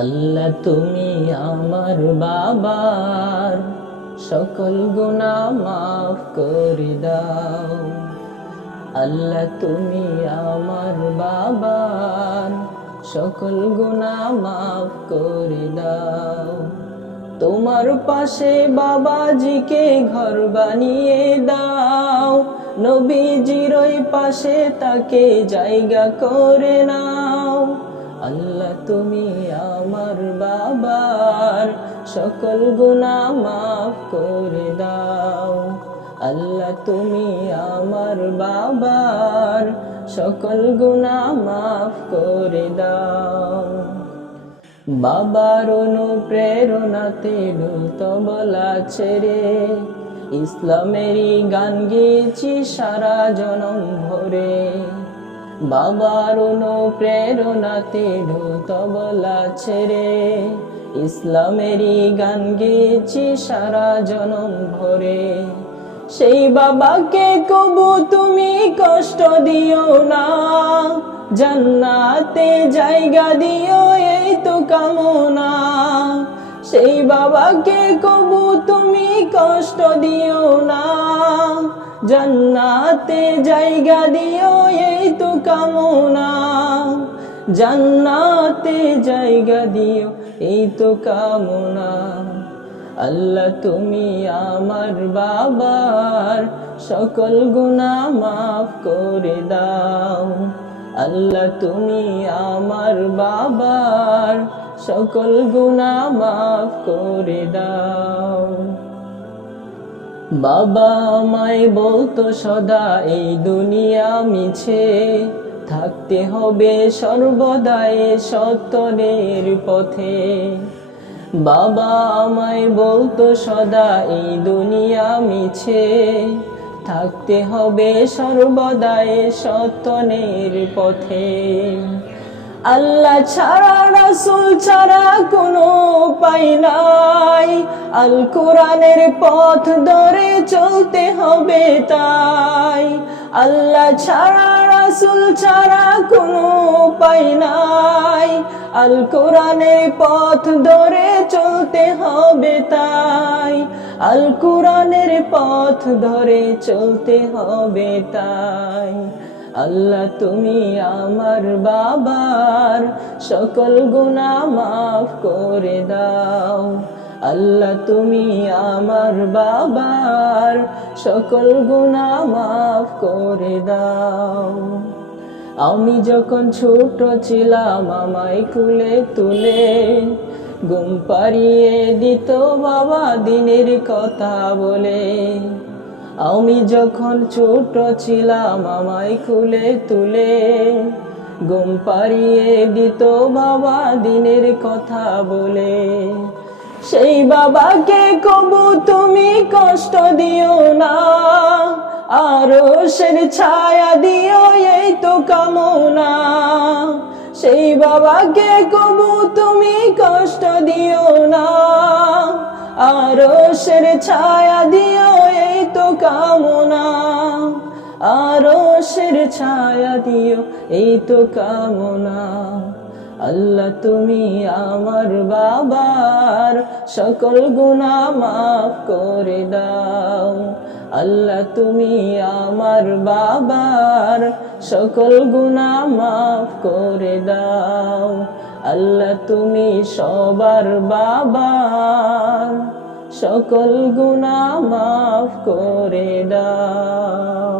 আল্লাহ তুমি আমার বাবার সকল গুনাহ মাফ করে দাও। আল্লাহ তুমি আমার বাবার সকল গুনাহ মাফ করে দাও। তোমার পাশে বাবাজিকে ঘর বানিয়ে দাও, নবীজির ওই পাশে তাকে জায়গা করে নাও। আল্লাহ তুমি আমার বাবার সকল গুনাহ মাফ করে দাও। আল্লাহ তুমি আমার বাবার সকল গুনাহ মাফ করে দাও। বাবার অনুপ্রেরণাতে তবলা ছেড়ে ইসলামেরই গান গেয়েছি সারা জনম ভরে। বাবার অনুপ্রেরণাতে তবলা ছেড়ে ইসলামেরই গান গেয়েছি সারা জনম ভরে। সেই বাবাকে কবু তুমি কষ্ট দিও না, জান্নাতে জায়গা দিও এই তো কামনা। সেই বাবাকে কবু তুমি কষ্ট দিও না, জান্নাতে জায়গা দিও এই তো কামনা। জান্নাতে জায়গা দিও এই তো কামনা। আল্লাহ তুমি আমার বাবার সকল গুনাহ মাফ করে দাও। আল্লাহ তুমি আমার বাবার সকল গুনাহ মাফ করে দাও। বাবা আমায় বলতো সদা এই দুনিয়া মিছে, থাকতে হবে সর্বদাই সত্যের পথে। বাবা আমায় বলতো সদা এই দুনিয়া মিছে, থাকতে হবে সর্বদাই সত্যের পথে। আল্লাহ ছাড়া রাসূল ছাড়া কোনো উপায় নাই, আল কোরআনের পথ ধরে চলতে হবে তাই। আল্লাহ ছাড়া রাসূল ছাড়া কোনো উপায় নাই, আল কোরআনের পথ ধরে চলতে হবে তাই। আল কোরআনের পথ ধরে চলতে হবে তাই। আল্লাহ তুমি আমার বাবার সকল গুনাহ মাফ করে দাও। আল্লাহ তুমি আমার বাবার সকল গুনাহ মাফ করে দাও। আমি যখন ছোট ছিলাম আমায় কুলে তুলে ঘুম পাড়িয়ে দিত বাবা দিনের কথা বলে। আমি যখন ছোট ছিলাম আমায় কুলে তুলে ঘুম পাড়িয়ে দিত বাবা দিনের কথা বলে। সেই বাবাকে কবু তুমি কষ্ট দিও না, আরশের ছায়া দিও এই তো কামনা। সেই বাবাকে কবু তুমি কষ্ট দিও না, আরশের ছায়া দিও এই তো কামনা। আরশের ছায়া দিও এই তো কামনা। আল্লাহ তুমি আমার বাবার সকল গুনাহ মাফ করে দাও। আল্লাহ তুমি আমার বাবার সকল গুনাহ মাফ করে দাও। আল্লাহ তুমি সবার বাবার সকল গুনাহ মাফ করে দাও।